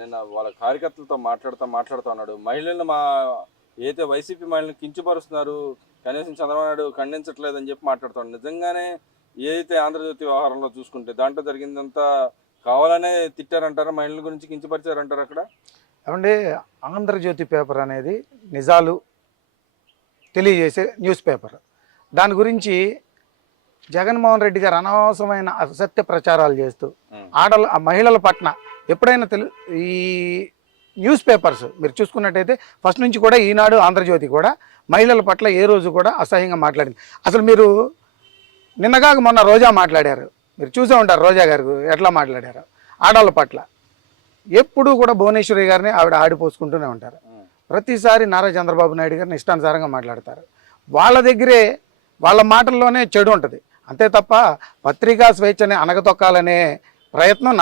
నిన్న వాళ్ళ కార్యకర్తలతో మాట్లాడుతూ ఉన్నాడు. మహిళలను ఏదైతే వైసీపీ మహిళలను కించపరుస్తున్నారు, కనీసం చంద్రబాబు నాయుడు ఖండించట్లేదని చెప్పి మాట్లాడుతున్నాడు. నిజంగానే ఏదైతే ఆంధ్రజ్యోతి వ్యవహారంలో చూసుకుంటే దాంట్లో జరిగిందంతా కావాలనే తిట్టారంటారా, మహిళల గురించి కించపరిచారంటారు అక్కడ? ఏమంటే ఆంధ్రజ్యోతి పేపర్ అనేది నిజాలు తెలియజేసే న్యూస్ పేపర్. దాని గురించి జగన్మోహన్ రెడ్డి గారు అనవసరమైన అసత్య ప్రచారాలు చేస్తూ మహిళల పట్ల ఎప్పుడైనా ఈ న్యూస్ పేపర్స్ మీరు చూసుకున్నట్టయితే ఫస్ట్ నుంచి కూడా ఈనాడు ఆంధ్రజ్యోతి కూడా మహిళల పట్ల ఏ రోజు కూడా అసహ్యంగా మాట్లాడింది. అసలు మీరు నిన్నగాక మొన్న రోజా మాట్లాడారు, మీరు చూసే ఉంటారు రోజా గారు ఎట్లా మాట్లాడారు ఆడవాళ్ళ పట్ల. ఎప్పుడూ కూడా భువనేశ్వరి గారిని ఆవిడ ఆడిపోసుకుంటూనే ఉంటారు. ప్రతిసారి నారా చంద్రబాబు నాయుడు గారిని ఇష్టానుసారంగా మాట్లాడతారు. వాళ్ళ దగ్గరే వాళ్ళ మాటల్లోనే చెడు ఉంటుంది, అంతే తప్ప పత్రికా స్వేచ్ఛని అనగతొక్కాలనే ప్రయత్నం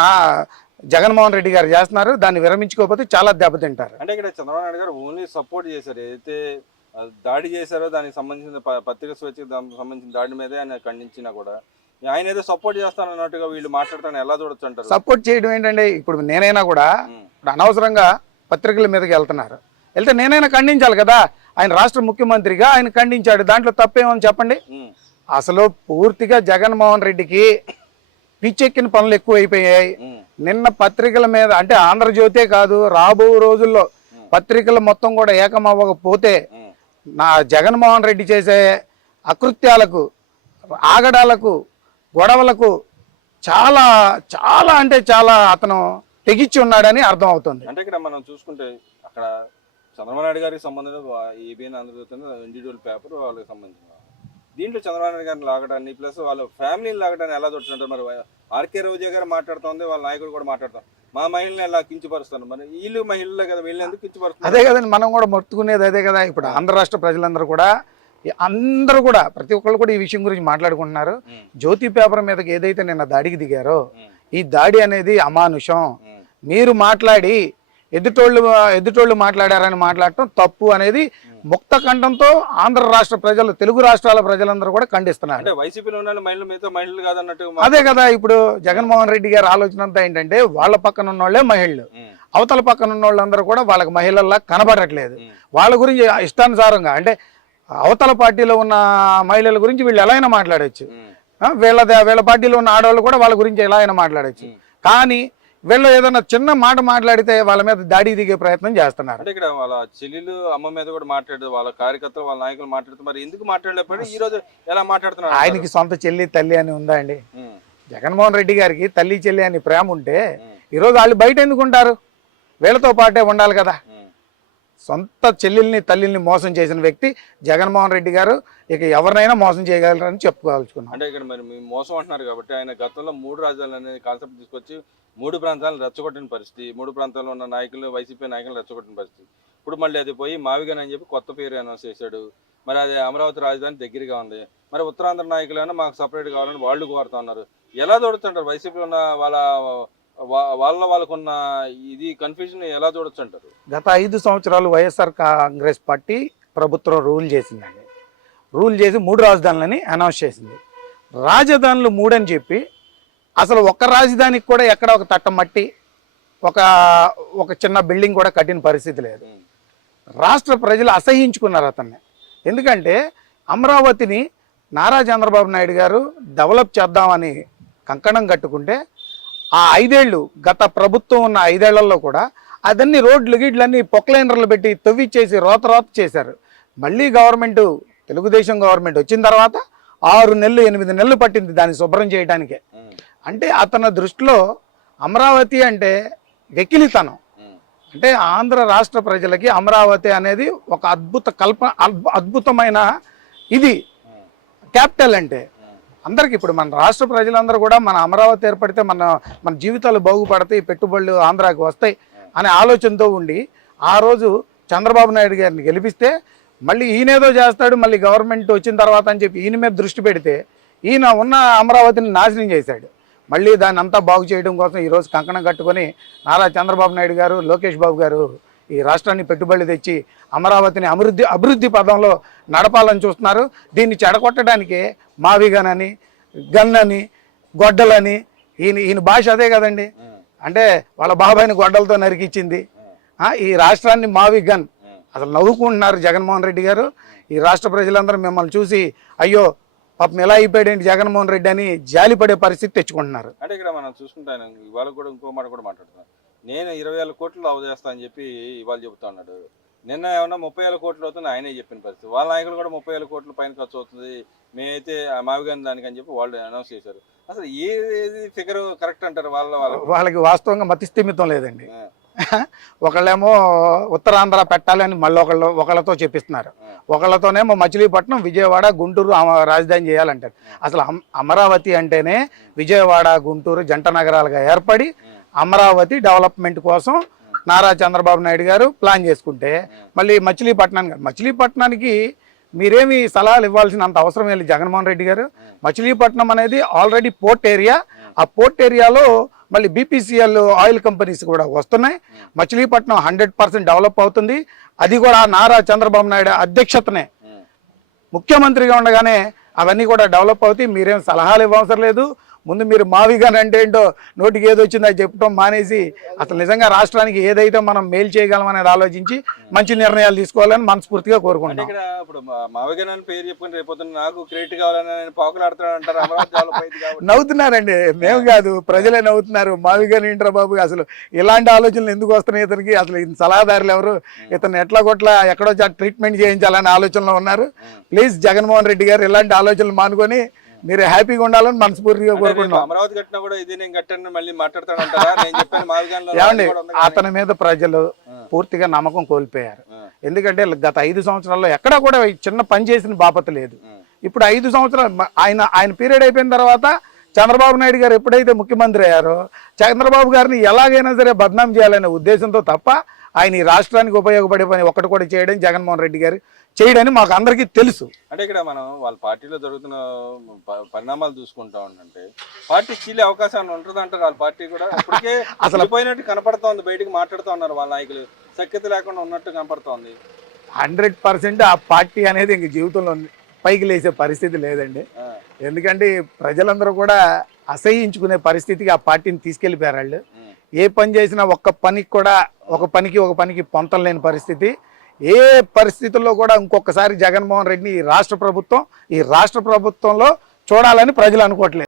జగన్మోహన్ రెడ్డి గారు చేస్తున్నారు. దాన్ని విరమించుకోకపోతే చాలా దెబ్బతింటారు. అంటే ఇక్కడ చంద్రబాబు నాయుడు గారు ఓన్లీ సపోర్ట్ చేశారు, ఏదైతే దాడి చేశారో దానికి సంబంధించిన పత్రికా స్వేచ్ఛకి సంబంధించిన దాడి మీదే ఆయన ఖండించినా కూడా ఆయన ఏదో సపోర్ట్ చేస్తానన్నట్టుగా వీళ్ళు మాట్లాడతాను ఎలా చూడొచ్చు అంటారు? సపోర్ట్ చేయడం ఏంటంటే ఇప్పుడు నేనైనా కూడా ఇప్పుడు అనవసరంగా పత్రికల మీదకి వెళ్తే నేనైనా ఖండించాలి కదా. ఆయన రాష్ట్ర ముఖ్యమంత్రిగా ఆయన ఖండించాడు, దాంట్లో తప్పేమని చెప్పండి. అసలు పూర్తిగా జగన్మోహన్ రెడ్డికి పిచ్చెక్కిన పనులు ఎక్కువ అయిపోయాయి. నిన్న పత్రికల మీద అంటే ఆంధ్రజ్యోతే కాదు, రాబో రోజుల్లో పత్రికలు మొత్తం కూడా ఏకమవ్వకపోతే నా జగన్మోహన్ రెడ్డి చేసే అకృత్యాలకు, ఆగడాలకు, గొడవలకు చాలా చాలా అంటే చాలా అతను తెగిచ్చి ఉన్నాడని అర్థం అవుతుంది. అంటే ఇక్కడ మనం చూసుకుంటే అక్కడ చంద్రబాబు నాయుడు గారికి సంబంధించిన ఏబిఎన్ ఆంధ్రజ్యోతి ఇండివిజువల్ పేపర్ వాళ్ళకి సంబంధించిన దీంట్లో చంద్రబాబు నాయుడు గారిని లాగడాన్ని ప్లస్ వాళ్ళ ఫ్యామిలీని లాగడాన్ని ఎలా చూస్తుంటారు? మరి ఆర్కే రోజా గారు మాట్లాడుతుంది, వాళ్ళ నాయకుడు కూడా మాట్లాడతాం, మా మహిళని ఎలా కించపరుస్తారు? మరి వీళ్ళు మహిళలే కదా, వీళ్ళని ఎందుకు కించపరుస్తారు? అదే కదండి మనం కూడా మొత్తుకునేది అదే కదా. ఇప్పుడు ఆంధ్ర రాష్ట్ర ప్రజలందరూ కూడా అందరూ కూడా ప్రతి ఒక్కళ్ళు కూడా ఈ విషయం గురించి మాట్లాడుకుంటున్నారు. జ్యోతి పేపర్ మీదకి ఏదైతే నిన్న దాడికి దిగారో ఈ దాడి అనేది అమానుషం. మీరు మాట్లాడి ఎదుటోళ్ళు మాట్లాడారని మాట్లాడటం తప్పు అనేది ముక్త కంఠంతో ఆంధ్ర రాష్ట్ర ప్రజలు, తెలుగు రాష్ట్రాల ప్రజలందరూ కూడా ఖండిస్తున్నారు. అదే కదా ఇప్పుడు జగన్మోహన్ రెడ్డి గారి ఆలోచన అంతా ఏంటంటే వాళ్ళ పక్కన ఉన్నోళ్లే మహిళలు, అవతల పక్కన ఉన్న వాళ్ళందరూ కూడా వాళ్ళకి మహిళల్లా కనబడట్లేదు. వాళ్ళ గురించి ఇష్టానుసారంగా అంటే అవతల పార్టీలో ఉన్న మహిళల గురించి వీళ్ళు ఎలా అయినా మాట్లాడచ్చు, వీళ్ళ పార్టీలో ఉన్న ఆడవాళ్ళు కూడా వాళ్ళ గురించి ఎలా అయినా మాట్లాడచ్చు. కానీ వీళ్ళు ఏదైనా చిన్న మాట మాట్లాడితే వాళ్ళ మీద దాడి దిగే ప్రయత్నం చేస్తున్నారు. అంటే ఇక్కడ వాళ్ళ చెల్లెలు అమ్మ మీద కూడా మాట్లాడదు, వాళ్ళ కార్యకర్తలు వాళ్ళ నాయకులు మాట్లాడుతూ మరి ఎందుకు మాట్లాడలేకపోయినా ఈ రోజు ఎలా మాట్లాడుతున్నారు? ఆయనకి సొంత చెల్లి తల్లి అని ఉందా అండి? జగన్మోహన్ రెడ్డి గారికి తల్లి చెల్లి అని ప్రేమ ఉంటే ఈరోజు వాళ్ళు బయట ఎందుకుంటారు? వీళ్ళతో పాటే ఉండాలి కదా. సొంత చెల్లెల్ని తల్లిని మోసం చేసిన వ్యక్తి జగన్మోహన్ రెడ్డి గారు. ఇక ఎవరినైనా మోసం చేయగలరని చెప్పుకోవాల్చుకున్నాం. అంటే ఇక్కడ మరి మీ మోసం అంటున్నారు కాబట్టి ఆయన గతంలో 3 రాజ్యాలు అనేది కాన్సెప్ట్ తీసుకొచ్చి 3 ప్రాంతాలను రెచ్చగొట్టిన పరిస్థితి, 3 ప్రాంతాల్లో ఉన్న నాయకులు వైసీపీ నాయకులు రెచ్చగొట్టిన పరిస్థితి. ఇప్పుడు మళ్ళీ అది పోయి మావిగన్ అని చెప్పి కొత్త పేరు అనౌన్స్ చేశాడు. మరి అది అమరావతి రాజధాని దగ్గరగా ఉంది. మరి ఉత్తరాంధ్ర నాయకులైనా మాకు సపరేట్ కావాలని వాళ్ళు కోరుతా ఉన్నారు. ఎలా చూడొచ్చు వైసీపీలో ఉన్న వాళ్ళకున్న ఇది కన్ఫ్యూజన్ ఎలా చూడొచ్చు అంటారు? గత 5 సంవత్సరాలు వైఎస్ఆర్ కాంగ్రెస్ పార్టీ ప్రభుత్వం రూల్ చేసిందండి. రూల్ చేసి 3 రాజధానులని అనౌన్స్ చేసింది. రాజధానులు 3 అని చెప్పి అసలు ఒక్క రాజధానికి కూడా ఎక్కడ ఒక తట్టం మట్టి ఒక చిన్న బిల్డింగ్ కూడా కట్టిన పరిస్థితి లేదు. రాష్ట్ర ప్రజలు అసహించుకున్నారు అతన్ని. ఎందుకంటే అమరావతిని నారా చంద్రబాబు నాయుడు గారు డెవలప్ చేద్దామని కంకణం కట్టుకుంటే ఆ 5 ఏళ్ళు గత ప్రభుత్వం ఉన్న 5 ఏళ్లలో కూడా అదన్నీ రోడ్లు గిడ్లన్నీ పొక్లైనర్లు పెట్టి తవ్విచ్చేసి రోత చేశారు. మళ్ళీ గవర్నమెంట్ తెలుగుదేశం గవర్నమెంట్ వచ్చిన తర్వాత 6 నెలలు 8 నెలలు పట్టింది దాన్ని శుభ్రం చేయడానికే. అంటే అతని దృష్టిలో అమరావతి అంటే వెకిలితనం. అంటే ఆంధ్ర రాష్ట్ర ప్రజలకి అమరావతి అనేది ఒక అద్భుతమైన ఇది క్యాపిటల్. అంటే అందరికి ఇప్పుడు మన రాష్ట్ర ప్రజలందరూ కూడా మన అమరావతి ఏర్పడితే మన జీవితాలు బాగుపడతాయి, పెట్టుబడులు ఆంధ్రాకి వస్తాయి అనే ఆలోచనతో ఉండి ఆ రోజు చంద్రబాబు నాయుడు గారిని గెలిపిస్తే మళ్ళీ ఈయనేదో చేస్తాడు, మళ్ళీ గవర్నమెంట్ వచ్చిన తర్వాత అని చెప్పి ఈయన మీద దృష్టి పెడితే ఈయన ఉన్న అమరావతిని నాశనం చేశాడు. మళ్ళీ దాన్ని అంతా బాగు చేయడం కోసం ఈరోజు కంకణం కట్టుకొని నారా చంద్రబాబు నాయుడు గారు, లోకేష్ బాబు గారు ఈ రాష్ట్రాన్ని పెట్టుబడులు తెచ్చి అమరావతిని అభివృద్ధి పదంలో నడపాలని చూస్తున్నారు. దీన్ని చెడగొట్టడానికే మావిగనని, గన్నని, గొడ్డలని ఈయన భాష అదే కదండి. అంటే వాళ్ళ బాబాయిని గొడ్డలతో నరికిచ్చింది. ఈ రాష్ట్రాన్ని మావి గన్ అసలు నవ్వుకుంటున్నారు జగన్మోహన్ రెడ్డి గారు. ఈ రాష్ట్ర ప్రజలందరూ మిమ్మల్ని చూసి అయ్యో పాపం ఎలా అయిపోయాడేంటి జగన్మోహన్ రెడ్డి అని జాలిపడే పరిస్థితి తెచ్చుకుంటున్నారు. అంటే ఇక్కడ మనం చూసుకుంటాను, ఇవాళ కూడా ఇంకో మాట కూడా మాట్లాడుతున్నాను. నేను 20,000 కోట్లు అవ చేస్తా అని చెప్పి ఇవాళ చెబుతా ఉన్నాడు. నిన్న ఏమన్నా 30,000 కోట్లు అవుతుంది ఆయనే చెప్పిన పరిస్థితి. వాళ్ళ నాయకులు కూడా 30,000 కోట్ల పైన ఖర్చు అవుతుంది మేమైతే మావిగాని దానికి అని చెప్పి వాళ్ళు అనౌన్స్ చేశారు. అసలు ఏది ఫిగర్ కరెక్ట్ అంటారు? వాళ్ళకి వాస్తవంగా మతిస్థిమితం లేదండి. ఒకళ్ళేమో ఉత్తరాంధ్ర పెట్టాలని మళ్ళీ ఒకళ్ళతో చెప్పిస్తున్నారు, ఒకళ్ళతోనేమో మచిలీపట్నం, విజయవాడ, గుంటూరు రాజధాని చేయాలంటారు. అసలు అమరావతి అంటేనే విజయవాడ, గుంటూరు జంట నగరాలుగా ఏర్పడి అమరావతి డెవలప్మెంట్ కోసం నారా చంద్రబాబు నాయుడు గారు ప్లాన్ చేసుకుంటే మళ్ళీ మచిలీపట్నానికి మీరేమి సలహాలు ఇవ్వాల్సినంత అవసరం లేదు జగన్మోహన్ రెడ్డి గారు. మచిలీపట్నం అనేది ఆల్రెడీ పోర్ట్ ఏరియా. ఆ పోర్ట్ ఏరియాలో మళ్ళీ బీపీసీఎల్ ఆయిల్ కంపెనీస్ కూడా వస్తున్నాయి. మచిలీపట్నం 100% డెవలప్ అవుతుంది. అది కూడా నారా చంద్రబాబు నాయుడు అధ్యక్షతనే ముఖ్యమంత్రిగా ఉండగానే అవన్నీ కూడా డెవలప్ అవుతాయి. మీరేం సలహాలు ఇవ్వవసరం లేదు. ముందు మీరు మావిగాని అంటే ఏంటో నోటికి ఏది వచ్చిందో అది చెప్పడం మానేసి అసలు నిజంగా రాష్ట్రానికి ఏదైతే మనం మేలు చేయగలం అనేది ఆలోచించి మంచి నిర్ణయాలు తీసుకోవాలని మనస్ఫూర్తిగా కోరుకుంటున్నాం. ఇక్కడ ఇప్పుడు మావిగాని అని పేరు చెప్పుకుని రేపు నాకు క్రెడిట్ కావాలని పాకులాడుతాడు అంటారు. నవ్వుతున్నారండి, మేము కాదు ప్రజలే నవ్వుతున్నారు. మావిగాని ఏంట్రా బాబు, అసలు ఇలాంటి ఆలోచనలు ఎందుకు వస్తున్నాయి ఇతనికి? అసలు సలహాదారులు ఎవరు? ఇతను ఎట్లా కొట్లా ఎక్కడో ట్రీట్మెంట్ చేయించాలనే ఆలోచనలో ఉన్నారు. ప్లీజ్ జగన్మోహన్ రెడ్డి గారు ఇలాంటి ఆలోచనలు మానుకొని మీరు హ్యాపీగా ఉండాలని మనస్ఫూర్తిగా కోరుకుంటున్నాం. అమరావతి కట్టినా కూడా ఇది నేను కట్టాను మళ్ళీ మాట్లాడతాడంటారా? నేను చెప్పాను ఏమండి, అతని మీద ప్రజలు పూర్తిగా నమ్మకం కోల్పోయారు. ఎందుకంటే గత 5 సంవత్సరాల్లో ఎక్కడా కూడా చిన్న పని చేసిన బాపత లేదు. ఇప్పుడు 5 సంవత్సరాలు ఆయన పీరియడ్ అయిపోయిన తర్వాత చంద్రబాబు నాయుడు గారు ఎప్పుడైతే ముఖ్యమంత్రి అయ్యారో చంద్రబాబు గారిని ఎలాగైనా సరే బద్నాం చేయాలనే ఉద్దేశంతో తప్ప ఆయన ఈ రాష్ట్రానికి ఉపయోగపడే పని ఒక్కటి కూడా చేయడం జగన్మోహన్ రెడ్డి గారు చేయడని మాకు అందరికీ తెలుసు. అంటే ఇక్కడ మనం వాళ్ళ పార్టీలో జరుగుతున్న పరిణామాలు చూసుకుంటా ఉంటే పార్టీ చీలే అవకాశాన్ని ఉంటుంది అంటారు. వాళ్ళ పార్టీ కూడా ఇప్పటికే అసలు పోయినట్టు కనపడుతోంది. బయటకు మాట్లాడుతూ ఉన్నారు వాళ్ళ నాయకులు, సఖ్యత లేకుండా ఉన్నట్టు కనపడుతోంది. 100% ఆ పార్టీ అనేది ఇంక జీవితంలో పైకి లేసే పరిస్థితి లేదండి. ఎందుకంటే ప్రజలందరూ కూడా అసహించుకునే పరిస్థితికి ఆ పార్టీని తీసుకెళ్లిపోయారు. వాళ్ళు ఏ పని చేసినా ఒక పనికి పొంతం లేని పరిస్థితి. ఏ పరిస్థితుల్లో కూడా ఇంకొకసారి జగన్మోహన్ రెడ్డిని ఈ రాష్ట్ర ప్రభుత్వంలో చూడాలని ప్రజలు అనుకోవట్లేదు.